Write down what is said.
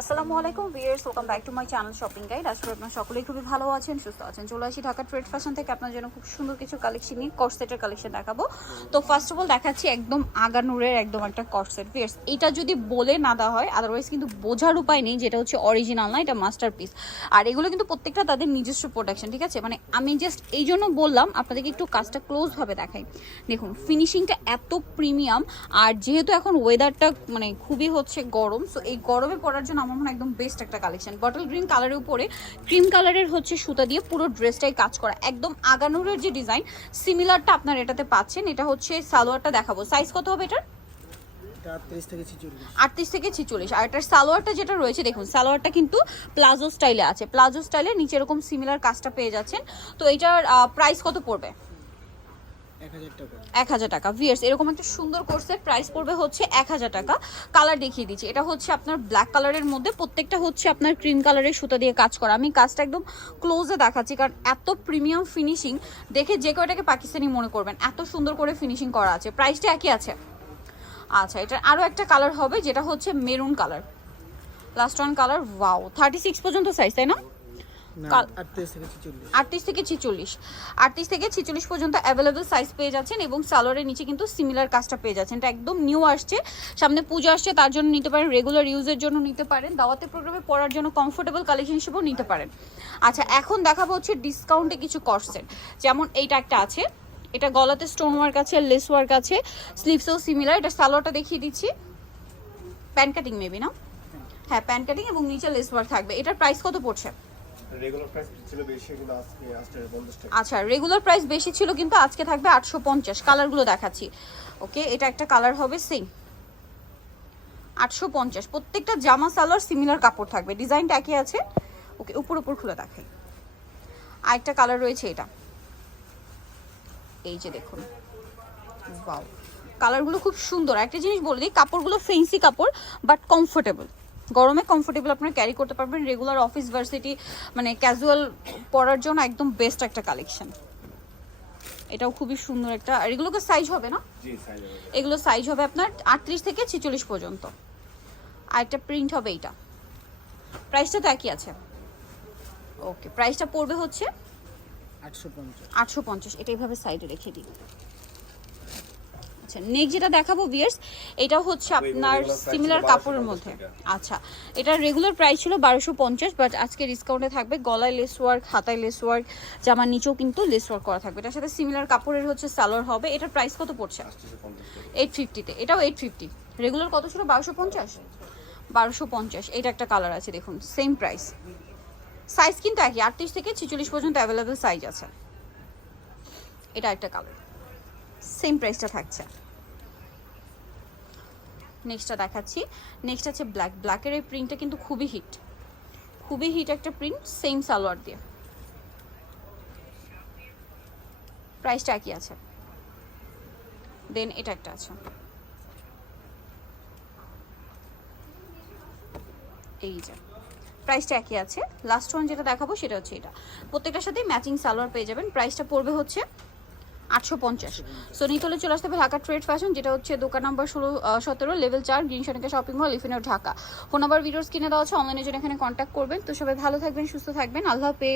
আসসালামু আলাইকুম viewers welcome back to my channel shopping guide আজকে আপনারা সকলেই খুবই ভালো আছেন, সুস্থ আছেন। চলে আসি ঢাকা ট্রেড ফ্যাশন থেকে। আপনার জন্য খুব সুন্দর কিছু কালেকশন নিয়ে কর্সেটের কালেকশন দেখাবো। তো ফার্স্ট অফ অল দেখাচ্ছি একদম আগানুরের একদম একটা কর্সেট ভিয়ার্স এটা যদি বলে না দেওয়া হয় আদারওয়াইজ কিন্তু বোঝার উপায় নেই যেটা হচ্ছে অরিজিনাল না, এটা মাস্টার পিস আর এগুলো কিন্তু প্রত্যেকটা তাদের নিজস্ব প্রোডাকশন ঠিক আছে? মানে আমি জাস্ট এই জন্য বললাম, আপনাদেরকে একটু কাজটা ক্লোজভাবে দেখাই। দেখুন ফিনিশিংটা এত প্রিমিয়াম আর যেহেতু এখন ওয়েদারটা মানে খুবই হচ্ছে গরম সো এই গরমে পড়ার জন্য আমার মনে একদম বেস্ট একটা কালেকশন বটল গ্রিন কালারের উপরে ক্রিম কালারের হচ্ছে সুতা দিয়ে পুরো ড্রেসটাই কাজ করা। একদম আগানুরের যে ডিজাইন সিমিলারটা আপনার এটাতে পাচ্ছেন। এটা হচ্ছে সালোয়ারটা দেখাবো। সাইজ কত হবে এটার? আটত্রিশ থেকে ছিচল্লিশ। আর এটার সালোয়ারটা যেটা রয়েছে দেখুন সালোয়ারটা কিন্তু প্লাজো স্টাইলে আছে। প্লাজো স্টাইলে নিচে এরকম সিমিলার কাজটা পেয়ে যাচ্ছেন। তো এটার প্রাইস কত পড়বে? এক হাজার টাকা। ভিয়ার্স এরকম একটা সুন্দর কোর্সের প্রাইস পড়বে হচ্ছে এক হাজার টাকা। কালার দেখিয়ে দিচ্ছি। এটা হচ্ছে আপনার ব্ল্যাক কালারের মধ্যে প্রত্যেকটা হচ্ছে আপনার ক্রিম কালারের সুতা দিয়ে কাজ করা। আমি কাজটা একদম ক্লোজে দেখাচ্ছি, কারণ এত প্রিমিয়াম ফিনিশিং দেখে যে কয়টাকে পাকিস্তানি মনে করবেন, এত সুন্দর করে ফিনিশিং করা আছে। প্রাইসটা একই আছে। আচ্ছা এটার আরও একটা কালার হবে, যেটা হচ্ছে maroon colour last one colour wow thirty six পর্যন্ত সাইজ তাই না? আটত্রিশ থেকে ছিচল্লিশ। আটত্রিশ থেকে ছিচল্লিশ। পর্যন্ত অ্যাভেলেবেল সাইজ পেয়ে যাচ্ছেন এবং সালোয়ারের নিচে কিন্তু সিমিলার কাজটা পেয়ে যাচ্ছেন। এটা একদম নিউ আসছে। সামনে পুজো আসছে তার জন্য নিতে পারেন রেগুলার ইউজের জন্য নিতে পারেন দাওয়াতে প্রোগ্রামে পড়ার জন্য কমফোর্টেবল কালেকশন হিসেবেও নিতে পারেন। আচ্ছা এখন দেখাবো হচ্ছে ডিসকাউন্টে কিছু কর্সেট যেমন এইটা একটা আছে। এটা গলাতে স্টোন ওয়ার্ক আছে লেস ওয়ার্ক আছে স্লিভসেও সিমিলার এটা সালোয়ারটা দেখিয়ে দিচ্ছি। প্যান কাটিং মেবি না হ্যাঁ প্যান কাটিং এবং নিচে লেস ওয়ার্ক থাকবে। এটার প্রাইস কত পড়ছে? আচ্ছা রেগুলার প্রাইস বেশি ছিল, কিন্তু আজকে থাকবে আটশো পঞ্চাশ। কালারগুলো দেখাচ্ছি। ওকে এটা একটা কালার হবে সেম আটশো পঞ্চাশ। প্রত্যেকটা জামা, সালোয়ার সিমিলার কাপড় থাকবে। ডিজাইনটা একই আছে। ওকে উপর উপর খুলে দেখাই আরেকটা কালার রয়েছে এটা। এই যে দেখুন। বাও কালারগুলো খুব সুন্দর। একটা জিনিস বলে দিই, কাপড়গুলো ফেন্সি কাপড় বাট কমফোর্টেবল গরমে কমফোর্টেবল আপনারা ক্যারি করতে পারবেন। রেগুলার অফিস ভার্সিটি মানে ক্যাজুয়াল পরার জন্য একদম বেস্ট একটা কালেকশন এটাও খুবই সুন্দর একটা আর এগুলোকে সাইজ হবে না? এগুলো সাইজ হবে আপনার আটত্রিশ থেকে ছিচল্লিশ পর্যন্ত। আর একটা প্রিন্ট হবে এইটা। প্রাইসটা তো একই আছে। ওকে প্রাইসটা পড়বে হচ্ছে আটশো পঞ্চাশ। আটশো পঞ্চাশ। এটা এইভাবে সাইডে রেখে দিই আচ্ছা নেক যেটা দেখাবো বিয়ার্স এটা হচ্ছে আপনার সিমিলার কাপড়ের মধ্যে। আচ্ছা এটা রেগুলার প্রাইস ছিল বারোশো পঞ্চাশ বাট আজকে ডিসকাউন্টে থাকবে। গলায় লেস ওয়ার্ক হাতায় লেস ওয়ার্ক জামার নিচেও কিন্তু লেস ওয়ার্ক করা থাকবে। এটার সাথে সিমিলার কাপড়ের হচ্ছে সালোয়ার হবে। এটার প্রাইস কত পড়ছে? এইট ফিফটিতে এটাও এইট ফিফটি রেগুলার কত ছিল? বারোশো পঞ্চাশ? বারোশো পঞ্চাশ। এটা একটা কালার আছে দেখুন সেম প্রাইস সাইজ কিন্তু একই আটত্রিশ থেকে ছিচল্লিশ পর্যন্ত অ্যাভেলেবেল সাইজ আছে। এটা একটা কালার সেম প্রাইসটা থাকছে। নেক্সটটা দেখাচ্ছি। নেক্সট আছে ব্ল্যাক ব্ল্যাকের এই প্রিন্টটা কিন্তু খুবই হিট খুবই হিট একটা প্রিন্ট সেম সালোয়ার দিয়ে। প্রাইসটা একই আছে। দেন এটা একটা আছে। এই যে। প্রাইসটা একই আছে। লাস্ট ওয়ান যেটা দেখাবো সেটা হচ্ছে এটা। প্রত্যেকটার সাথে ম্যাচিং সালোয়ার পেয়ে যাবেন। প্রাইসটা পড়বে হচ্ছে আটশো পঞ্চাশ। সো নিতলে চলে আসতে হবে ঢাকা ট্রেড ফ্যাশন যেটা হচ্ছে দোকান নাম্বার ষোলো সতেরো লেভেল চার গ্রিন সনিকা শপিং মল ইফিনো ঢাকা। ফোন নাম্বার ভিডিওস কিনে দেওয়া আছে অনলাইনে জন্য এখানে কন্ট্যাক্ট করবেন। তো সবাই ভালো থাকবেন, সুস্থ থাকবেন। আল্লাহ হাফেজ।